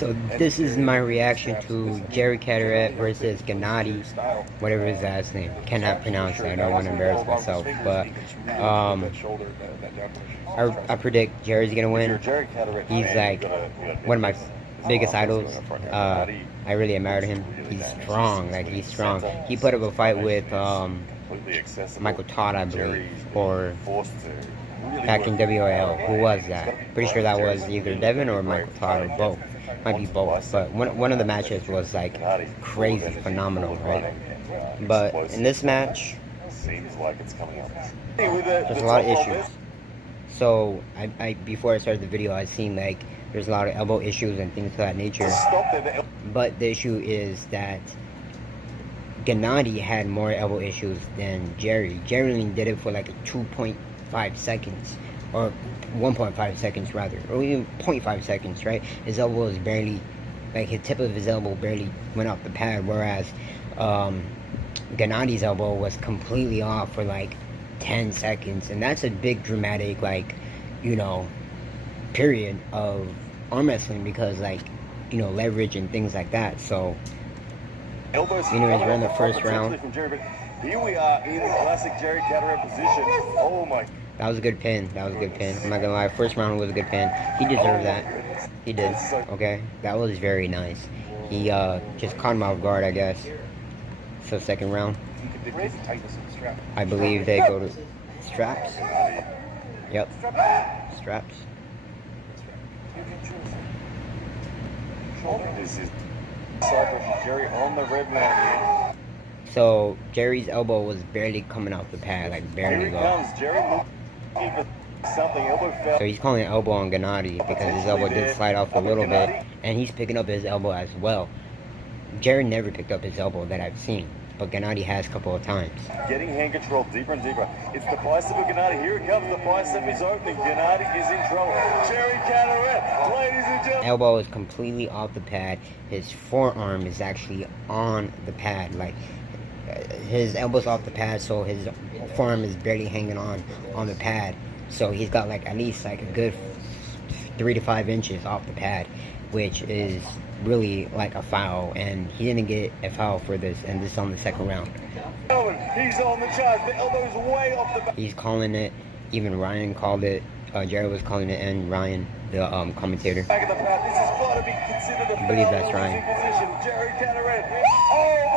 So this is my reaction to Jerry Caderet versus Genadi, whatever his last name. Cannot pronounce it. I don't want to embarrass myself, but I predict Jerry's gonna win. He's like one of my biggest idols. I really admired him. He's strong. Like he's strong. He put up a fight with Michael Todd, I believe, or back in WOL. Who was that? Pretty sure that was either Devin or Michael Todd or both. Might be both, but one of the matches was like crazy, phenomenal, right? But in this match, there's a lot of issues. So I before I started the video, I seen like there's a lot of elbow issues and things of that nature. But the issue is that Genadi had more elbow issues than Jerry. Jerry only did it for like 2.5 seconds. Or 1.5 seconds rather, or even 0.5 seconds, right? His elbow was barely, like his tip of his elbow barely went off the pad, whereas Genadi's elbow was completely off for like 10 seconds, and that's a big dramatic, like, you know, period of arm wrestling, because like, you know, leverage and things like that. So anyways, we're in the first round. Here we are in classic Jerry Caderet position. Oh my. That was a good pin. That was a good pin. I'm not gonna lie. First round was a good pin. He deserved that. He did. Okay. That was very nice. He just caught him off guard, I guess. So second round. I believe they go to straps. Yep. Straps. This is Jerry on the red mat. So Jerry's elbow was barely coming off the pad, like barely. So he's calling an elbow on Genadi because his elbow did slide off a little bit, and he's picking up his elbow as well. Jerry never picked up his elbow that I've seen, but Genadi has a couple of times. Getting hand control deeper and deeper. It's the bicep of Genadi. Here it comes. The bicep is opening. Genadi is in trouble. Jerry Caderet, ladies and gentlemen. Elbow is completely off the pad. His forearm is actually on the pad. Like his elbow's off the pad, so his forearm is barely hanging on the pad. So he's got like at least like a good 3 to 5 inches off the pad, which is really like a foul, and he didn't get a foul for this, and this is on the second round. He's on the charge. The elbow's way off the back. He's calling it. Even Ryan called it. Jerry was calling it, and Ryan, the commentator. Back of the pad. This has got to be considered a I believe that's Ryan. Jerry Caderet.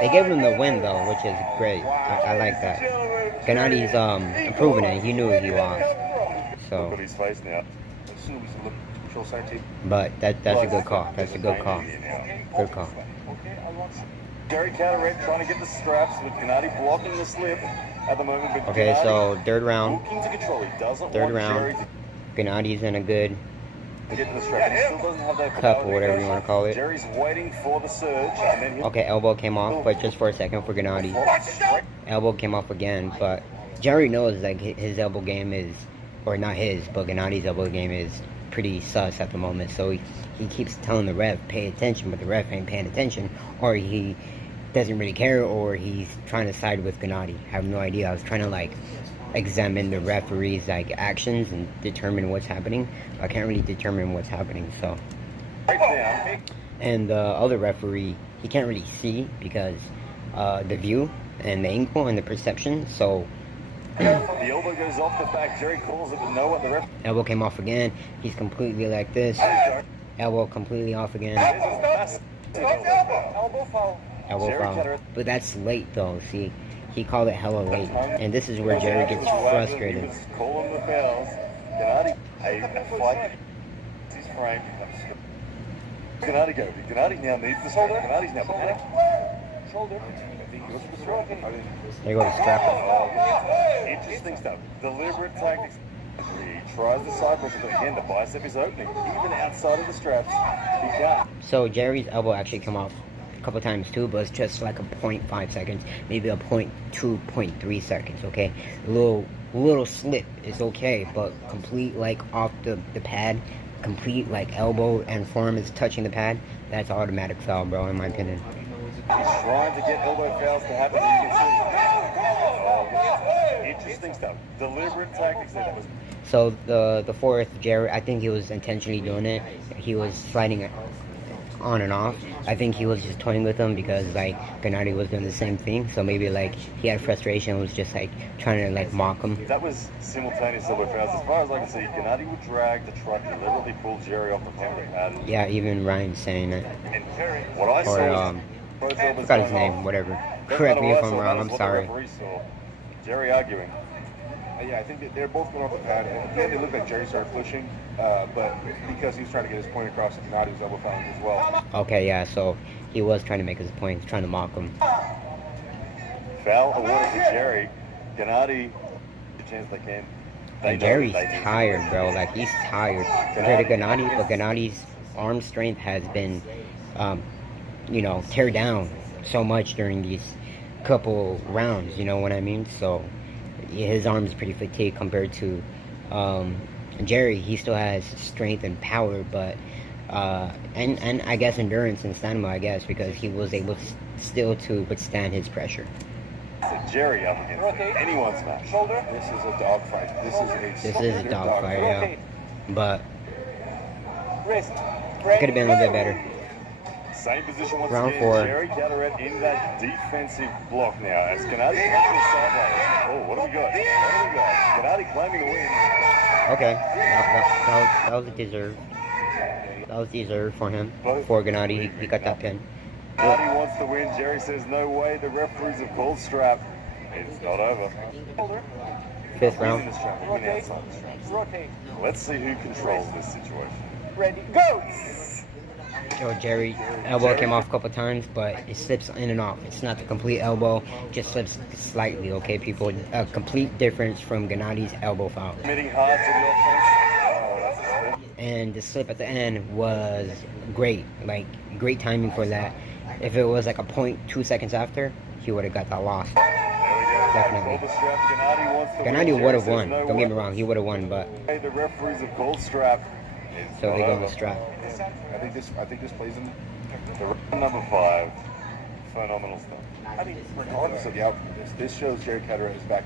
They gave him the win though, which is great. I like that. Genadi's improving it. He knew he lost. So, but that's a good call. That's a good call. Good call. Jerry Caderet trying to get the straps with Genadi blocking the slip at the moment. Okay, so third round. Third round. Genadi's in a good cup or whatever you want to call it. Jerry's waiting for the surge, and then okay, elbow came off, but just for a second for Genadi. Elbow came off again, but Jerry knows like his elbow game is, or not his, but Genadi's elbow game is pretty sus at the moment. So he keeps telling the ref, pay attention, but the ref ain't paying attention, or he doesn't really care, or he's trying to side with Genadi. I have no idea. I was trying to like examine the referee's like actions and determine what's happening. I can't really determine what's happening, so. And the other referee, he can't really see because the view and the angle and the perception, so. The elbow goes off the back. Jerry calls it, but no one. The ref. Elbow came off again. He's completely like this. Elbow completely off again. Elbow foul. Elbow foul. But that's late though. See, he called it hella late, and this is where Jerry gets frustrated. Calling the fouls. Genadi, a fight. His frame. Genadi go. Genadi now needs the shoulder. Genadi's now panic. Shoulder. There you go to strap. Interesting stuff. Deliberate tactics. He tries the side pressure, but again, the bicep is opening. Even outside of the straps, he can't. So Jerry's elbow actually come off a couple times too, but it's just like a 0.5 seconds, maybe a 0.2, 0.3 seconds, okay? A little slip is okay, but complete like off the pad, complete like elbow and forearm is touching the pad, that's automatic foul, bro, in my opinion. He's trying to get elbow fouls to happen. You can see. Interesting stuff. Deliberate tactics. So the fourth, Jerry, I think he was intentionally doing it. He was sliding on and off. I think he was just toying with him because like Genadi was doing the same thing. So maybe like he had frustration and was just like trying to like mock him. That was simultaneous elbow fouls. As far as I can see, Genadi would drag the truck and deliberately pull Jerry off the front of the pad. Yeah, even Ryan's saying it. And what I saw Or I forgot his name. Whatever. Correct me if I'm wrong. I'm sorry. Jerry arguing. Yeah, I think that they're both going off the pad, and at the end it looked like Jerry started pushing, but because he was trying to get his point across, Genadi was elbow fouling as well. Okay, yeah, so he was trying to make his point, trying to mock him. Foul awarded to Jerry. Genadi, the chance they can. And Jerry's tired, bro. Like, he's tired compared to Genadi, but Genadi's arm strength has been, you know, tear down so much during these couple rounds, you know what I mean? So his arm is pretty fatigued compared to Jerry. He still has strength and power, but and I guess endurance and stamina, I guess, because he was able to still to withstand his pressure. Jerry up against anyone's match. This is a dogfight. This is a dogfight, yeah. But it could have been a little bit better. Same position once Round again. 4. Jerry Cadaret in that defensive block now. As Genadi comes to sideline. Oh, what do we got? What do we got? Genadi claiming the win. Okay, that was a deserve. That was deserved for him. For Genadi, he got that pin. Genadi wants to win. Jerry says no way. The referees have called strap. It's not over. 5th round. Let's see who controls this situation. Ready, go! Yo, Jerry elbow came off a couple times, but it slips in and off. It's not the complete elbow, just slips slightly, okay, people? A complete difference from Genadi's elbow foul. Committing hard to the offense. And the slip at the end was great, like great timing for that. If it was like a 0.2 seconds after, he would have got that loss. Definitely. Genadi would have won. Don't get me wrong, he would have won, but the referees have called strap. so they go on the strap. I think this plays in The round number 5. Phenomenal stuff. I mean, regardless of the outcome of this shows Jerry Cadaret is back.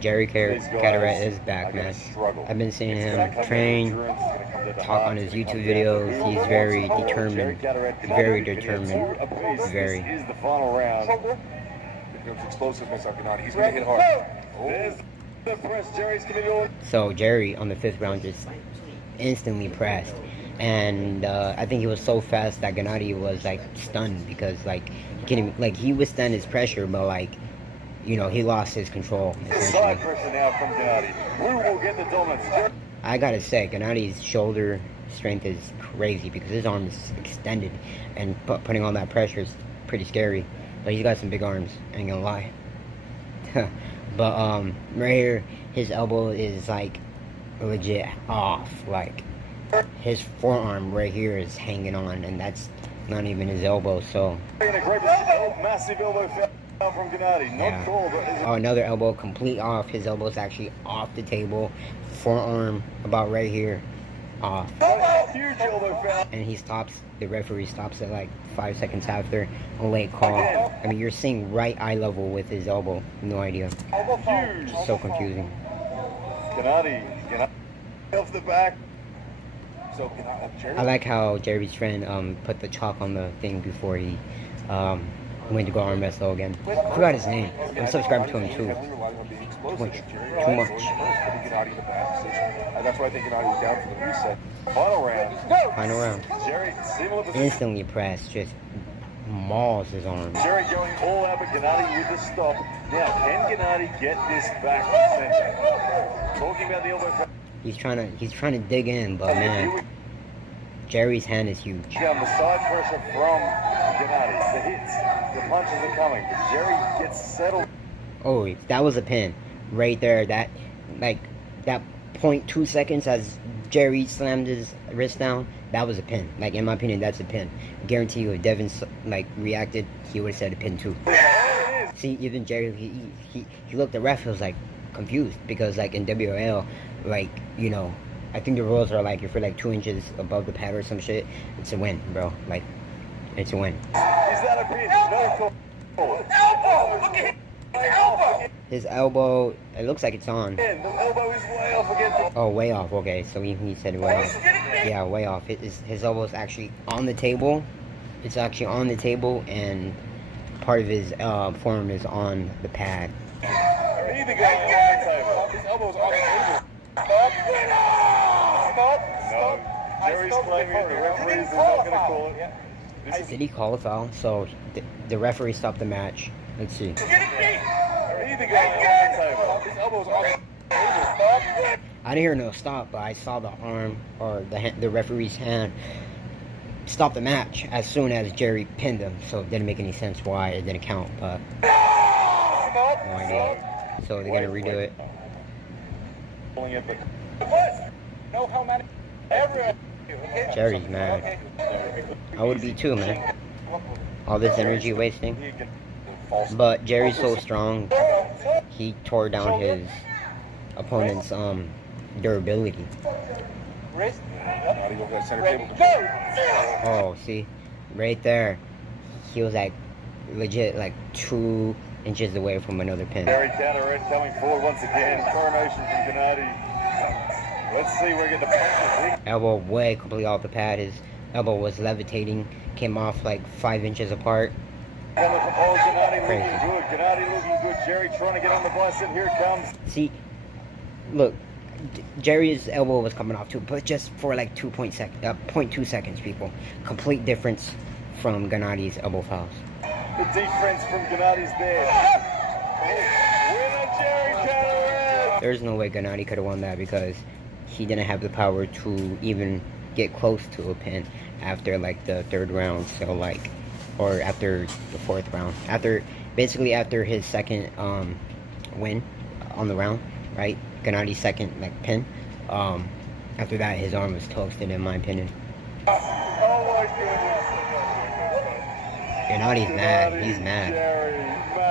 Jerry Cadaret is back, man. I've been seeing him train, talk on his YouTube videos. He's very determined. Very determined. Very. This is the final round. Becomes explosiveness on Genadi. He's going to hit hard. There's the press. Jerry's committing all. So Jerry on the 5th round just instantly pressed. And I think he was so fast that Genadi was like stunned because like he couldn't even, like he withstand his pressure, but like, you know, he lost his control. Side pressure now from Genadi. Who will get the dominance? I gotta say, Genadi's shoulder strength is crazy because his arm is extended, and putting on that pressure is pretty scary. But he's got some big arms, ain't gonna lie. But right here, his elbow is like legit off. Like his forearm right here is hanging on, and that's not even his elbow. So Massive elbow foul from Genadi. Not called, but oh, another elbow complete off. His elbow's actually off the table. Forearm about right here, off. Huge elbow foul. And he stops. The referee stops it like 5 seconds after a late call. I mean, you're seeing right eye level with his elbow. No idea. Huge. So confusing. Genadi off the back. So I like how Jerry's friend put the chalk on the thing before he went to go arm wrestle again. I forgot his name. I'm subscribed to him too. Too much. That's why I think Genadi was down for the reset. Final round. Final round. Jerry, similar position. Instantly pressed, just mauls his arm. Jerry going all out, but Genadi with the stop. Now, can Genadi get this back to center? Talking about the elbow. He's trying to dig in, but man, Jerry's hand is huge. Down the side pressure from Genadi. The hits, the punches are coming. But Jerry gets settled. Oh, that was a pin right there. That like that 0.2 seconds as Jerry slammed his wrist down. That was a pin. Like in my opinion, that's a pin. I guarantee you, if Devin like reacted, he would have said a pin too. See, even Jerry, he looked at the ref. He was like confused because like in WL, like, you know, I think the rules are like if you're like 2 inches above the pad or some shit, it's a win, bro. Like, it's a win. Is that a pin? No call. Elbow! Look at him! Elbow! His elbow, it looks like it's on. And the elbow is way off again. Oh, way off. Okay, so he said way off. Yeah, way off. His elbow is actually on the table. It's actually on the table, and part of his forearm is on the pad. Either guy on the table. His elbow's on the table. Stop. Stop. No. Jerry's claiming the referees are not going to call it. Did he call a foul? So the referee stopped the match. Let's see. Either guy on the table. His elbow's on the table. Stop. I didn't hear no stop, but I saw the arm or the referee's hand stop the match as soon as Jerry pinned him. So it didn't make any sense why it didn't count, but no idea. So they're gonna redo it. No helmet. Jerry's mad. I would be too, man. All this energy wasting. But Jerry's so strong, he tore down his opponent's durability. Oh, see, right there, he was like legit like 2 inches away from another pin. Jerry Red coming forward once again. Coronation from Genadi. Let's see where we get the punches. Elbow way completely off the pad. His elbow was levitating, came off like 5 inches apart. Genadi looking good. Genadi looking good. Jerry trying to get on the bus, and here it comes. See, look, Jerry's elbow was coming off too, but just for like 0.2 seconds, people. Complete difference from Genadi's elbow fouls. The defense from Genadi's there. Winner Jerry Red. There's no way Genadi could have won that because he didn't have the power to even get close to a pin after like the 3rd round. So like, or after the 4th round, basically after his second win on the round, right? Genadi's second like pin. After that, his arm was toasted, in my opinion. Oh my goodness! Genadi's mad. He's mad.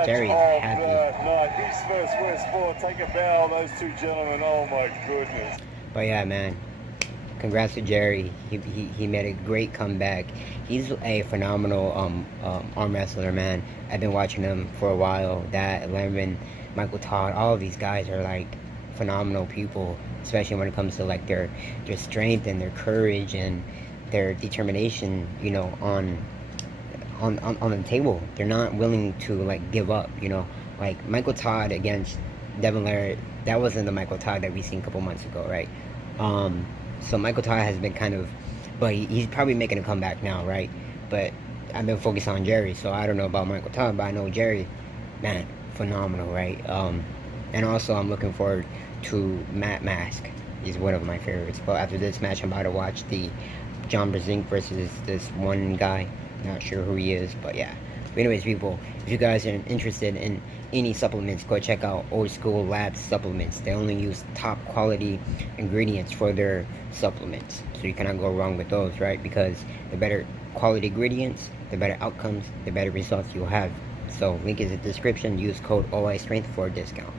Jerry's happy. Night. East First, West 4. Take a bow, those two gentlemen. Oh my goodness. But yeah, man. Congrats to Jerry. He made a great comeback. He's a phenomenal arm wrestler, man. I've been watching him for a while. That Lemon, Michael Todd, all of these guys are like phenomenal people, especially when it comes to like their strength and their courage and their determination, you know, on the table. They're not willing to like give up, you know. Like Michael Todd against Devin Larratt, that wasn't the Michael Todd that we seen a couple months ago, right? So Michael Todd has been kind of, but he's probably making a comeback now, right? But I've been focused on Jerry, so I don't know about Michael Todd, but I know Jerry, man, phenomenal, right? And also I'm looking forward to Matt Mask. He's one of my favorites. But after this match, I'm about to watch the John Brzenk versus this one guy. Not sure who he is, but yeah. But anyways, people, if you guys are interested in any supplements, go check out Old School Labs supplements. They only use top quality ingredients for their supplements, so you cannot go wrong with those, right? Because the better quality ingredients, the better outcomes, the better results you'll have. So link is in the description. Use code OI Strength for a discount.